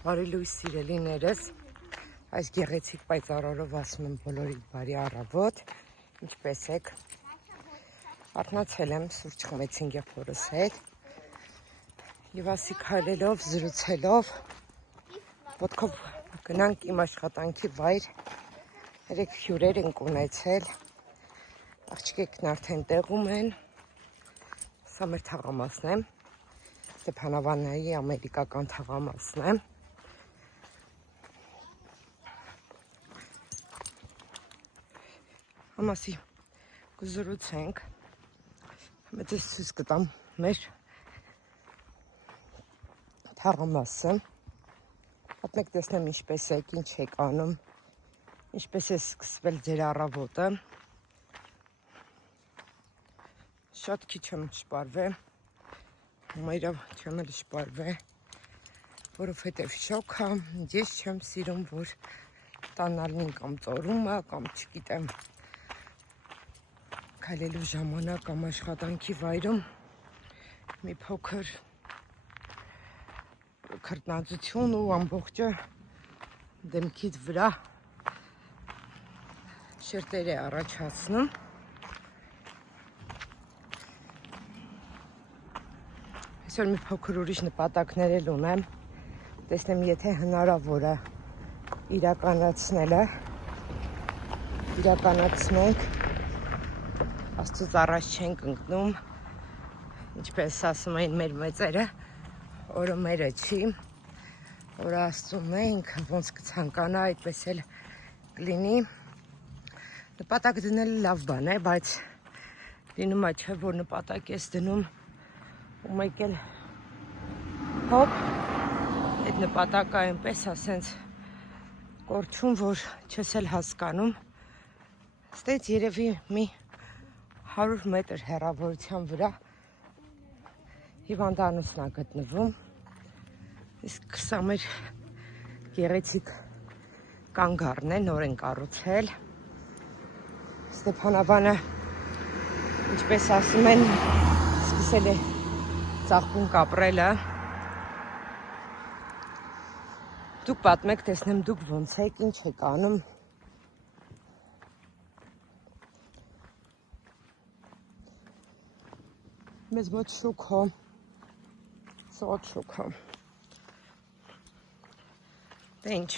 Բարի լույս սիրելիներս, այս գեղեցիկ պայծառ օրով ասում եմ բոլորիդ բարի առավոտ, ինչպես եք, արթնացել եմ, սուրճ խմեցինք եղբորս հետ և ասի քայլելով, զրուցելով, ոտքով գնանք իմ աշխատանքի վայր, երեք հյուրեր ենք ունեցել, աղջիկներն արդեն տեղում են, սա մեր թաղամասն է, Ստեփանավաննայի ամերիկական թաղամասն է, Համասի կզրուցենք, մեծ ես ցույց կտամ մեր թաղամասը, պատմեք տեսնեմ ինչպես եք, ինչ եք անում, ինչպես է սկսվել ձեր առավոտը, շատ քիչ եմ շպարվել, մայրը չեմ էլ շպարվել, որովհետև շոկ է, ես չեմ սիրում, որ տանալին կամ ծորումը, կամ չգիտեմ, քայլելու ժամանակ կամ աշխատանքի վայրում մի փոքր քրտնաջություն ու ամբողջը դեմքիդ վրա շերտեր է առաջացնում։ Այսօր մի փոքր ուրիշ նպատակներ էլ ունեմ, տեսնեմ եթե հնարավոր է իրականացնենք, Աստծուց առաջ չենք ընկնում, ինչպես ասում էին մեր մեծերը, օրը մերը չի, օրը Աստծուն է, ինքը ոնց կցանկանա, այդպես էլ կլինի, նպատակ դնելը լավ բան է, բայց լինում է չէ, որ նպատակ ես դնում ու մեկ էլ հոպ, այդ նպատակը այնպես ասենց կորչում, որ չես էլ հասկանում, ստեց երևի մի 100 մետր հեռավորության վրա հիվանդանոցն է գտնվում, իսկ սա մեր գեղեցիկ կանգառն է, նոր են կառուցել, Ստեփանավանը, ինչպես ասում են, սկսել է ծաղկուն կապրելը, դուք պատմեք, տեսնեմ դուք ոնց եք, ինչ եք անում, մեզ մոտ շուք հո, սոտ շուք հո, դե ինչ,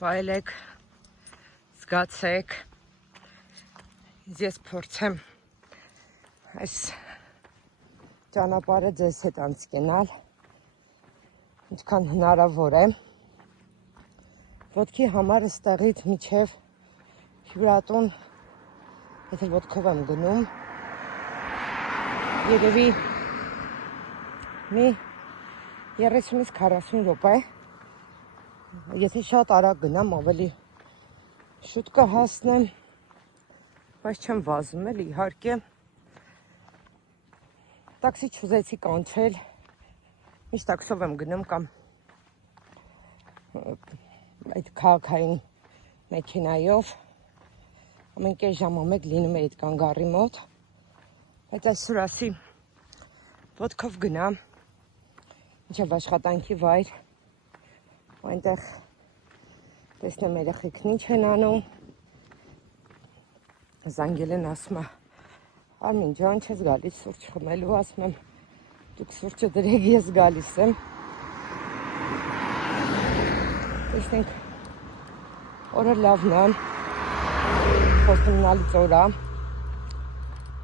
վայելեք, զգացեք, ես փորձեմ այս ճանապարհը ձեզ հետ անցկենալ, ինչքան հնարավոր է, ոտքի համար ստեղից միջև հյուրատուն, եթե ոտքով եմ գնում, երևի մի 30-ից 40 րոպե, եթե շատ արագ գնամ, ավելի շուտ կհասնեմ, բայց չեմ վազում էլ իհարկե, տաքսի չուզեցի կանչել, միշտ տաքսով եմ գնում կամ այդ քաղաքային մեքենայով, ամեն կես ժամը մեկ լինում է այդ կանգառի մոտ, բայց այսօր ասի ոտքով գնամ, ինչև աշխատանքի վայր, այնտեղ տեսնեմ երեխեքն ինչ են անում, զանգել են ասում է, Արմին ջան, չես գալիս սուրճ խմելու, ասում եմ, դուք սուրճը դրեք, ես գալիս եմ, տեսնենք, օրը լավն է, խոստումնալից օր է,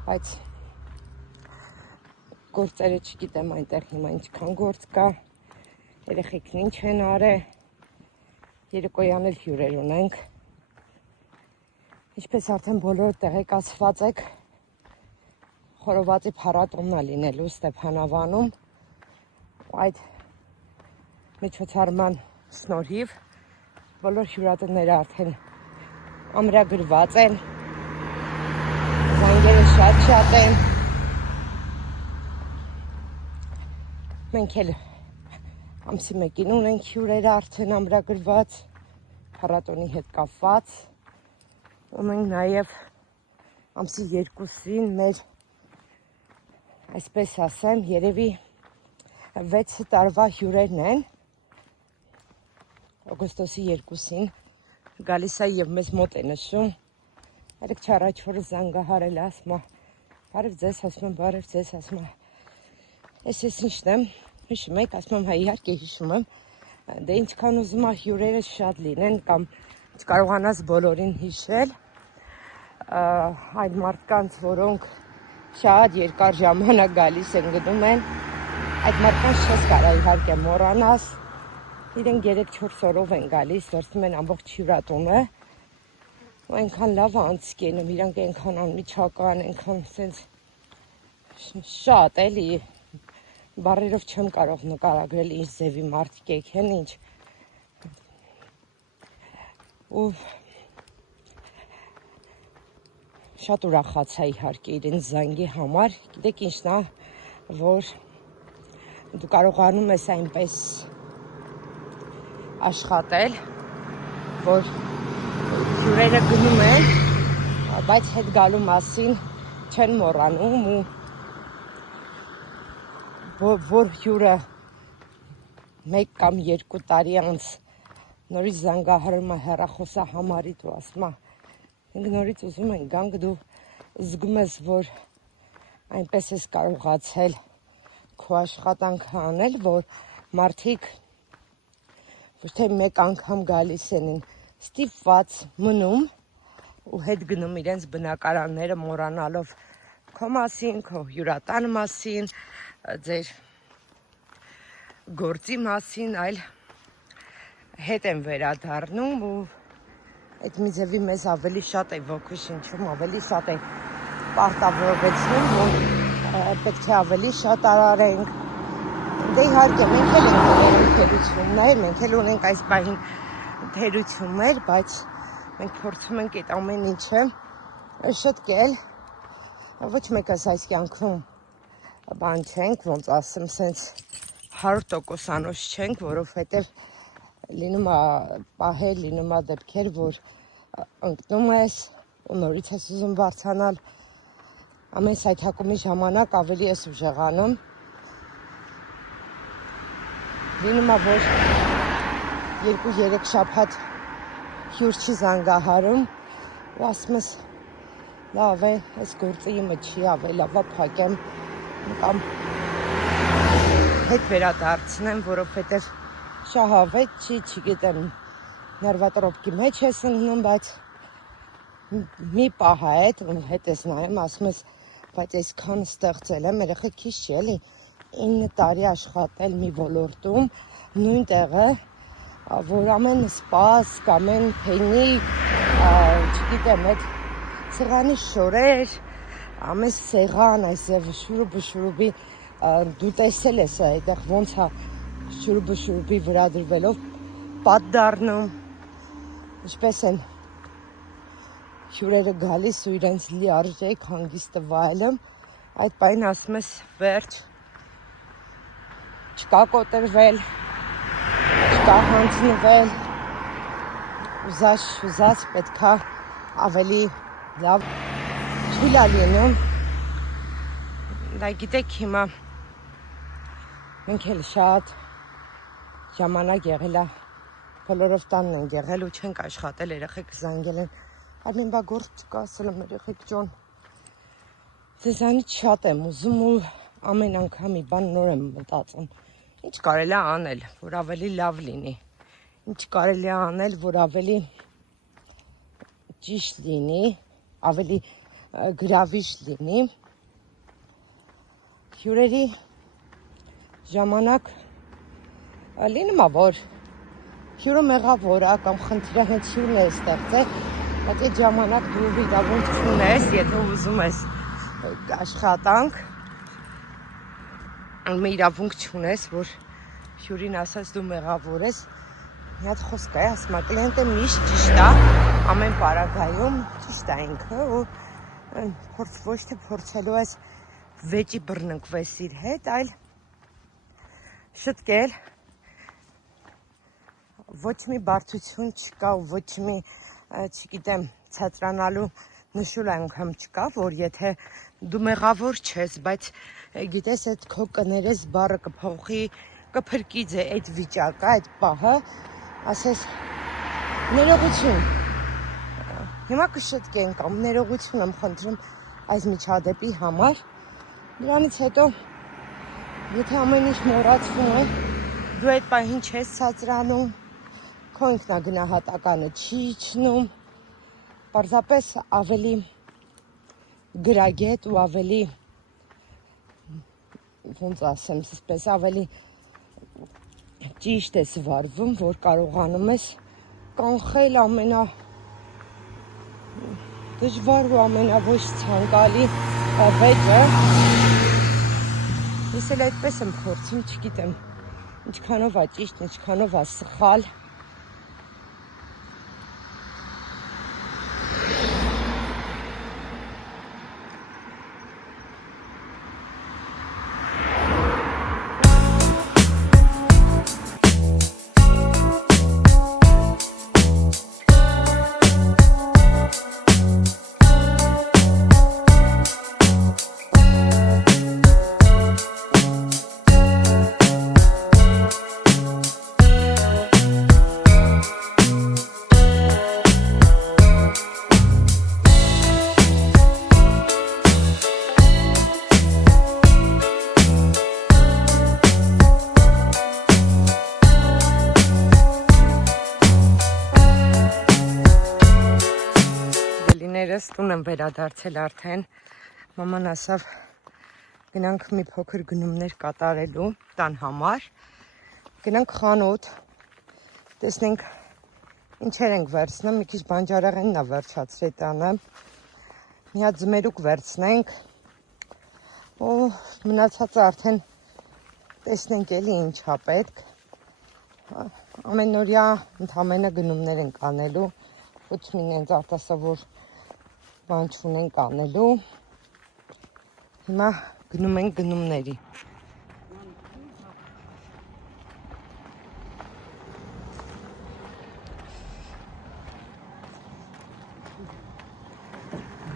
բայց գործերը չգիտեմ այնտեղ հիմա ինչքան գործ կա, երեխեքն ինչ են արել, երեկոյան էլ հյուրեր ունենք, ինչպես արդեն բոլորը տեղեկացված եք, խորովածի փառատոնն է լինելու Ստեփանավանում, այդ միջոցառման շնորհիվ բոլոր հյուրատները արդեն ամրագրված են, զանգերը շատ են, մենք էլ ամսի մեկին ունենք հյուրերը արդեն ամրագրված, փառատոնի հետ կապված, ունենք նաև ամսի 2-ին մեր, այսպես ասեմ, երևի 6 տարվա հյուրերն են, օգոստոսի 2-ին գալիս է եւ մեզ մոտ է նշում։ Երեք չառաջորը զանգահարել ասում է, բարև ձեզ, ասում եմ, բարև ձեզ, ասում է։ Ես ինչն եմ, հիշում եք, ասում եմ, հա իհարկե հիշում եմ, դե ինչքան ուզում է հյուրերը շատ լինեն կամ չկարողանաս բոլորին հիշել, այդ մարդկանց, որոնք շատ երկար ժամանակ գալիս են գնում են, այդ մարդկանց չես կարա իհարկե մոռանաս, իրենք 3-4 օրով են գալիս, վերցնում են ամբողջ հյուրատունը, ու այնքան լավ անցիկ ենում, իրանք այնքան անմիջական, այնքան սենց շատ էլի, բառերով չեմ կարող նկարագրել ինչ ձևի մարդիկ եկեն, ինչ ու շատ ուրախացա իհարկե իրենց զանգի համար, գիտեք ինչն է, որ դու կարողանում ես այնպես աշխատել, որ հյուրերը գնում են, բայց հետ գալու մասին չեն մոռանում ու որ հյուրը 1 կամ 2 տարի անց նորից զանգահարում է հեռախոսա համարիտ ու ասում է, մենք նորից ուզում ենք գանք, դու զգում ես, որ այնպես ես կարողացել քո աշխատանքը անել, որ մարդիկ ոչ թե 1 անգամ գալիս են ստիպված մնում ու հետ գնում իրենց բնակարանները մոռանալով քո մասին, քո հյուրատան մասին, ձեր գործի մասին, այլ հետ են վերադառնում ու այդ մի ձևի մեզ ավելի շատ է ոգուշնչում, ավելի շատ է պարտավորեցնում, որ պետք է ավելի շատ արարենք։ Դե իհարկե մենք էլ ենք ունենում թերություններ, մենք էլ ունենք այս պահին թերություններ, բայց մենք փորձում ենք այդ ամեն ինչը շտկել, ոչ մեկս այս կյանքում բան չենք, ոնց ասեմ, սենց 100%-անոց չենք, որովհետև լինում է պահեր, լինում է դեպքեր, որ ընկնում ես ու նորից ես ուզում բարձրանալ, ամեն սայթակումի ժամանակ ավելի ես ուժեղանում, լինում է, որ 2-3 շաբաթ հյուր չի զանգահարում ու ասում ես լավ է, այս գործը իմը չի ավելավա փակեմ կամ հետ վերադարձնեմ, որովհետև շահավետ չի, չգիտեմ, նարվատրոպկի մեջ ես ընկնում, բայց մի պահ է հետ ես նայում, ասում ես, բայց այսքան ստեղծել եմ, երեխեք քիչ չի էլի, 9 տարի աշխատել մի ոլորտում, նույն տեղը, որ ամեն սպասք, ամեն փենիկ, չգիտեմ, այդ սեղանի շորեր, ամեն սեղան, այս շուրուբի, դու տեսել ես այդեղ ոնց է շուրուբի վրա դրվելով պատ դառնում, ինչպես են հյուրերը գալիս ու իրենց լիարժեք հանգիստը վայելում, այդ պահին ասում ես վերջ, չկա կոտրվել, չկա հանձնվել, ուզած պետքա ավելի լավ թույլ է լինում, դա գիտեք հիմա մենք էլ շատ ժամանակ եղել է, բոլորով տանն են եղել ու չենք աշխատել, երեխեք զանգել են, Արմեն բա գործ չկա, ասել եմ երեխեք ջան, ձեզանից շատ եմ ուզում ու ամեն անգամ մի բան նոր եմ մտածում, ինչ կարելի է անել, որ ավելի լավ լինի, ինչ կարելի է անել, որ ավելի ճիշտ լինի, ավելի գրավիչ լինի, հյուրերի ժամանակ լինում է, որ հյուրը մեղավոր է կամ խնդիրը հենց հյուրն է ստեղծել, բայց այդ ժամանակ դու իրավունք չունես, եթե ուզում ես աշխատանք, մի իրավունք չունես, որ հյուրին ասես դու մեղավոր ես, մի հատ խոսք է, ասում է, կլիենտը միշտ ճիշտ է, ամեն պարագայում ճիշտ է ինքը ու ոչ թե փորձելու ես վեճի բռնկվես իր հետ, այլ շտկել, ոչ մի բարդություն չկա ու ոչ մի, չգիտեմ, ցածրանալու նշուլ անգամ չկա, որ եթե դու մեղավոր չես, բայց գիտես այդ քո կներես բառը կփոխի, կփրկի ձե այդ վիճակը, այդ պահը, ասես ներողություն։ Հիմա կշտկենք, ներողություն եմ խնդրում այս միջադեպի համար։ Դրանից հետո, եթե ամեն ինչ մոռացվում է, դու այդ պահին չես ցածրանում, քո ինքնագնահատականը չի իջնում, պարզապես ավելի գրագետ ու ավելի, ոնց ասեմ, այսպես ավելի ճիշտ ես վարվում, որ կարողանում ես կանխել ամենադժվար ու ամենավոչ ցանկալի վեճը։ Ես էլ այդպես եմ փորձում, չգիտեմ ինչքանով է ճիշտ, ինչքանով է սխալ։ Տուն եմ վերադարձել արդեն, մաման ասավ գնանք մի փոքր գնումներ կատարելու տան համար, գնանք խանութ, տեսնենք ինչեր ենք վերցնում, մի քիչ բանջարեղենն է վերջացրի տանը, մի հատ ձմերուկ վերցնենք, ու մնացածը արդեն տեսնենք էլի ինչ է պետք, ամենօրյա ընդամենը գնումներ ենք անելու, ոչ մինենց արտասովոր բան չունենք անելու, հիմա գնում ենք գնումների։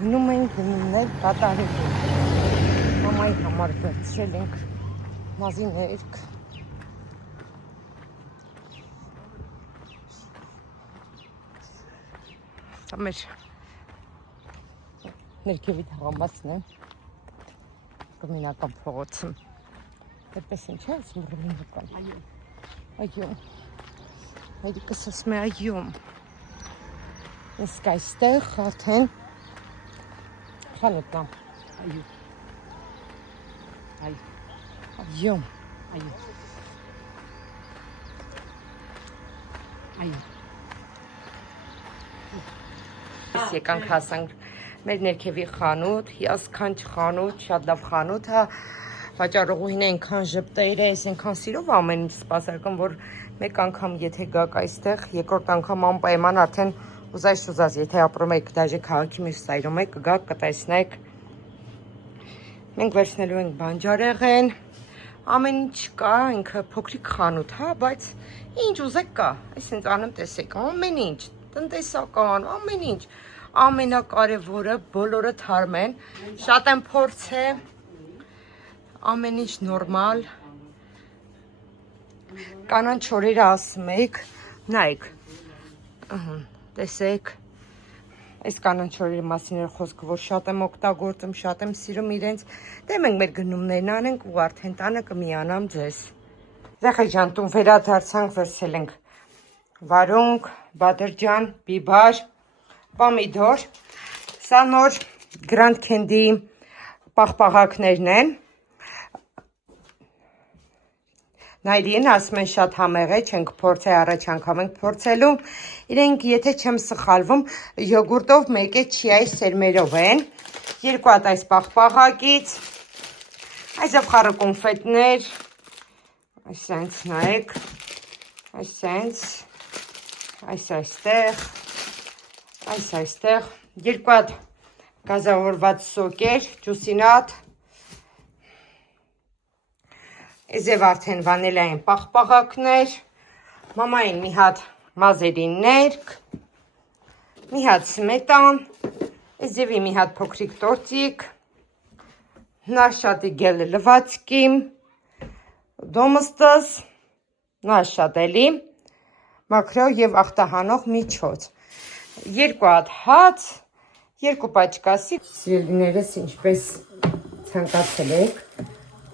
Գնում ենք գնումներ կատարելու։ Մամայի համար վերցրել ենք մազի ներք։ Սա մեր ներքևի թաղամասն է, կմինական փողոցում, այդպես ինչ է, ասում ռումինական, այո, հայրիկս ասում է այո, ես կայստեղ արդեն խանութն է, այո, Ես եկանք հասանք մեր ներքևի խանութ, հիասքանչ խանութ, շատ լավ խանութ է, վաճառողուհին այնքան ժպտեր է, այնքան սիրով ամեն ինչ սպասարկում, որ մեկ անգամ եթե գաք այստեղ, երկրորդ անգամ անպայման արդեն ուզած, եթե ապրում եք դաժե քաղաքի մեջ սայրում եք, կգաք, կտեսնեք։ Մենք վերցնելու ենք բանջարեղեն, ամեն ինչ կա, ինքը փոքրիկ խանութ, հա, բայց ինչ ուզեք կա, այսինքն անեմ տեսեք, ամեն ինչ, տնտեսական, ամեն ինչ, ամենակարևորը բոլորը թարմ են, շատ եմ փորձել, ամեն ինչ նորմալ, կանանչ օրերը ասում եք, նայեք, տեսեք, այս կանանչ օրերի մասին էր խոսքը, որ շատ եմ օգտագործում, շատ եմ սիրում իրենց, դե մենք մեր գնումներն անենք ու արդեն տանը կմիանամ ձեզ։ Զախել ջան, տուն վերադարձանք, վերցել ենք վարունգ, բադրջան, բիբար, պամիդոր, սա նոր Grand Candy պաղպաղակներն են, Նայրին ասում են շատ համեղ է, չենք փորձել, առաջ անգամ ենք փորձելու, իրենք եթե չեմ սխալվում, յոգուրտով մեկը չիայի սերմերով են, երկու հատ այս պաղպաղակից, այսով խառը կոնֆետներ, այսենց նայեք, այսենց, այս այստեղ, երկու հատ գազավորված սոկեր, ջուսինատ, Եվ արդեն վանելային պաղպաղակներ, մամային մի հատ մազերի ներք, մի հատ սմետան, եզևի մի հատ փոքրիկ տորտիկ, նաշատի գելը լվացքի, դոմստս, նաշատ էլի, մաքրող եւ ախտահանող միջոց։ 2 հատ հաց, 2 պաչկասի։ Սիրելիներս, ինչպես ցանկացել եք,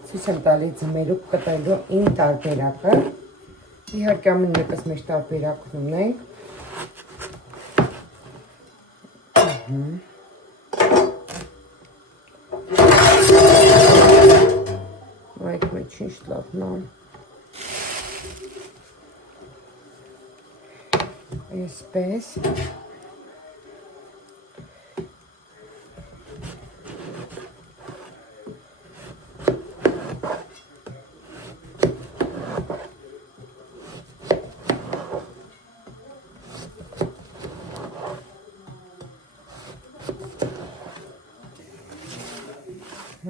ցույց եմ տալիս ձմերուկ կտելու իմ տարբերակը։ Իհարկե ամեն մեկս մեր տարբերակն ունենք։ Այդ մեջ ինչ լավն է։ Այսպես։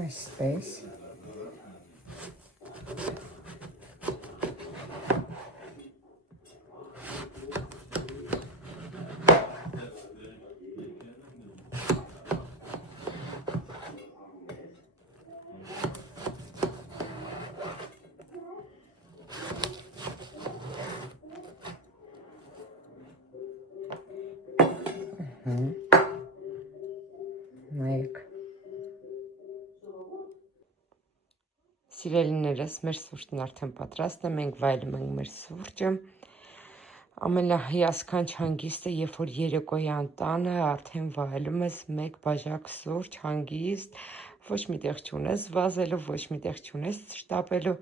Այսպես։ Նայեք։ Սիրելիներս, մեր սուրճն արդեն պատրաստ է, մենք վայելում ենք մեր սուրճը։ Ամենահիասքանչ հանգիստը, երբ որ երեկոյան տանը արդեն վայելում ես 1 բաժակ սուրճ հանգիստ, ոչ միտեղ չունես վազելու, ոչ միտեղ չունես շտապելու։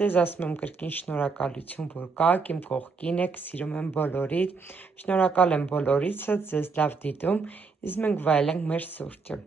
Ձեզ ասում եմ կրկին շնորհակալություն, որ կաք, իմ կողքին եք, սիրում եմ բոլորիդ, շնորհակալ եմ բոլորիցս, ձեզ լավ դիտում, իսկ մենք վայելենք մեր սուրճը։